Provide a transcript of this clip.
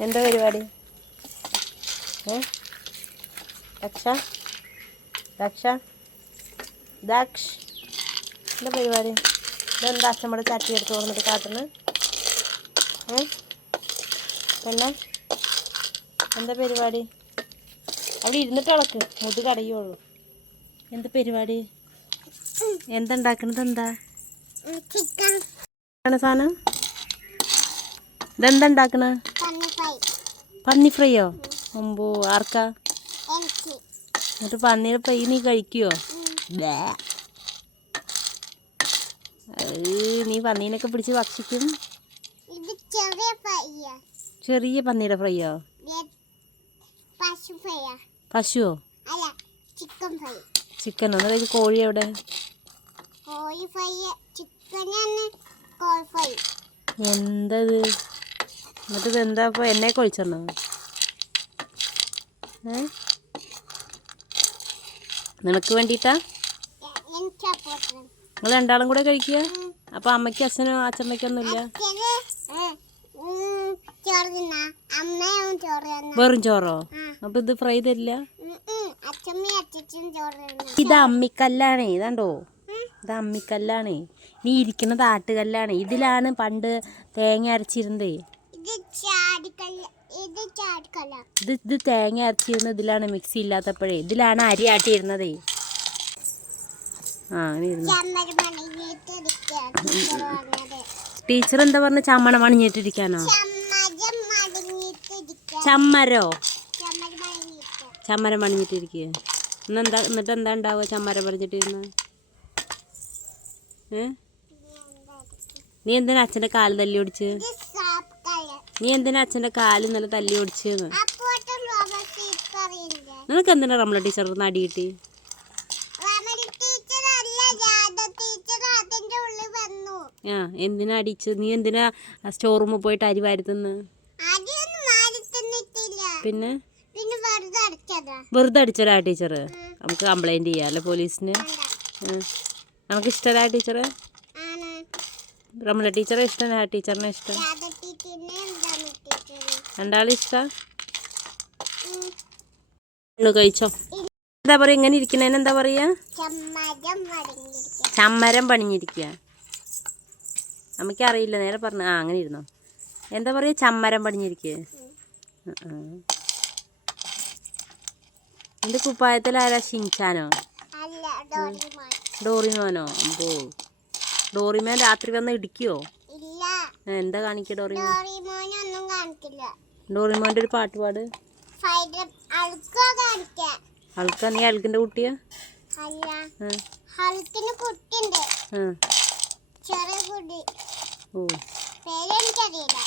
എന്താ പരിപാടി? ദക്ഷ ദക്ഷ ദക്ഷ്? എന്താ പരിപാടി? ഇതെന്താ ചട്ടി എടുത്ത് കൊടുത്തിട്ട് കാട്ടുന്നു? ഏ? പിന്നെ എന്താ പരിപാടി? അവിടെ ഇരുന്നിട്ട് ഇളക്ക്. മുത് കടയുള്ളൂ. എന്ത് പരിപാടി? എന്തുണ്ടാക്കണത് എന്താ? സാധനം? ഇതെന്താ ഉണ്ടാക്കണ? പന്നി ഫ്രൈയോ? മുമ്പോ ആർക്കാ? എന്നിട്ട് പന്നിയുടെ ഫ്രൈ നീ കഴിക്കുവോ? നീ പന്നീനൊക്കെ പിടിച്ച് ഭക്ഷിക്കും. ചെറിയ പന്നിയുടെ ഫ്രൈയോ? പശു ഫ്രൈയാ. പശുവോ? ചിക്കനോ? കഴിച്ച് കോഴി എവിടെ? എന്തത്? എന്നിട്ട് എന്താ ഇപ്പോൾ എന്നെ കൊഴിച്ചെണ്ണോ ഏ? നിനക്ക് വേണ്ടിയിട്ടാ നിങ്ങൾ രണ്ടാളും കൂടെ കഴിക്കുക. അപ്പൊ അമ്മയ്ക്ക് അച്ഛനും അച്ഛമ്മയ്ക്കൊന്നുമില്ല വെറും ചോറോ? അപ്പൊ അപ്പോൾ ഇത് ഫ്രൈ തരില്ല? ഇത് അമ്മിക്കല്ലാണ് ഇതാണ്ടോ? ഇത് അമ്മിക്കല്ലാണ്. നീ ഇരിക്കുന്നത് ആട്ടുകല്ലാണ്. ഇതിലാണ് പണ്ട് തേങ്ങ അരച്ചിരുന്നതേ. ഇത് ഇത് തേങ്ങ അരച്ചിരുന്ന ഇതിലാണ് മിക്സി ഇല്ലാത്തപ്പോഴേ ഇതിലാണ് അരി ആട്ടിയിരുന്നതേ. ആ ടീച്ചർ എന്താ പറഞ്ഞ? ചമ്മണം അണിഞ്ഞിട്ടിരിക്കാനോ ചമ്മരം? ചമ്മരോ പണിഞ്ഞിട്ടിരിക്കുക ഇന്നെന്താ എന്നിട്ട് എന്താ ഉണ്ടാവുക ചമ്മരം പറഞ്ഞിട്ടിരുന്ന? ഏ? നീ എന്തിനാ അച്ഛന്റെ കാൽ തല്ലി ഓടിച്ച്? നീ എന്തിനാ അച്ഛന്റെ കാൽ നല്ല തല്ലി ഓടിച്ചെന്ന്? നിനക്ക് എന്തിനാ റംല ടീച്ചർ നടി കിട്ടി ആ എന്തിനാ അടിച്ചു? നീ എന്തിനാ സ്റ്റോർ റൂമിൽ പോയിട്ട് അരി വരുത്തുന്ന? പിന്നെ? വെറുതെ അടച്ചതാ. ടീച്ചർ നമുക്ക് കംപ്ലൈന്റ് ചെയ്യാം അല്ലേ പോലീസിന്? നമുക്ക് ഇഷ്ടമല്ല ടീച്ചറ്? റംല ടീച്ചറെ ഇഷ്ടം ആ ടീച്ചറിനെ ഇഷ്ടം. ടീച്ചർ രണ്ടാളും ഇഷ്ടം കഴിച്ചോ. എന്താ പറയുക ഇങ്ങനെ ഇരിക്കുന്നതിന് എന്താ പറയുക ചമ്മരം പണിഞ്ഞിരിക്കുക നമുക്ക് നമുക്കറിയില്ല നേരെ പറഞ്ഞു. ആ അങ്ങനെ ഇരുന്നോ. എന്താ പറയുക ചമ്മരം പണിഞ്ഞിരിക്കുക എന്റെ കുപ്പായത്തിൽ ആരാ ഷിൻചാനോ ഡോറിമോനോ? അമ്പോ. ഡോറിമോൻ രാത്രി വന്ന് ഇടിക്കുവോ എന്താ കാണിക്കുക ഡോറിമോൻ ഡോറിമോന്റെ ഒരു പാട്ട് പാട്. അൾക്ക നീ അൾക്കിന്റെ കുട്ടിയാ? ചെറിയ കുട്ടി. ഓ. പേര് എനിക്കറിയില്ല